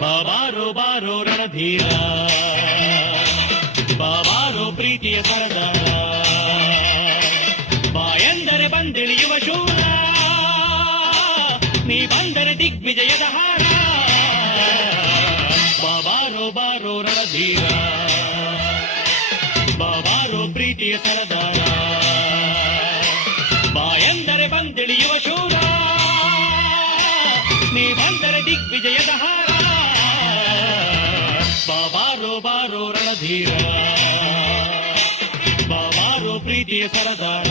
ಬಾಬಾರೋ ಬಾರೋ ರಣಧೀರ, ಬಾಬಾರೋ ಪ್ರೀತಿಯ ಸರದಾರ, ಬಾಯಂದರೆ ಬಂದಿಳಿಯುವ ಶೂರ, ನೀ ಬಂದರೆ ದಿಗ್ವಿಜಯದ ಹಾರ. ಬಾಬಾರೋ ಬಾರೋ ರಣಧೀರ, ಬಾಬಾರೋ ಪ್ರೀತಿಯ ಸರದಾರ, ಬಾಯಂದರೆ ಬಂದಿಳಿಯುವ ಶೂರ, ನೀ ಬಂದರೆ ದಿಗ್ವಿಜಯದ ಹಾರ. ಬಾಬಾರೋ ಬಾರೋ ರಣಧೀರ, ಬಾಬಾರೋ ಪ್ರೀತಿಯ ಸರದಾರ.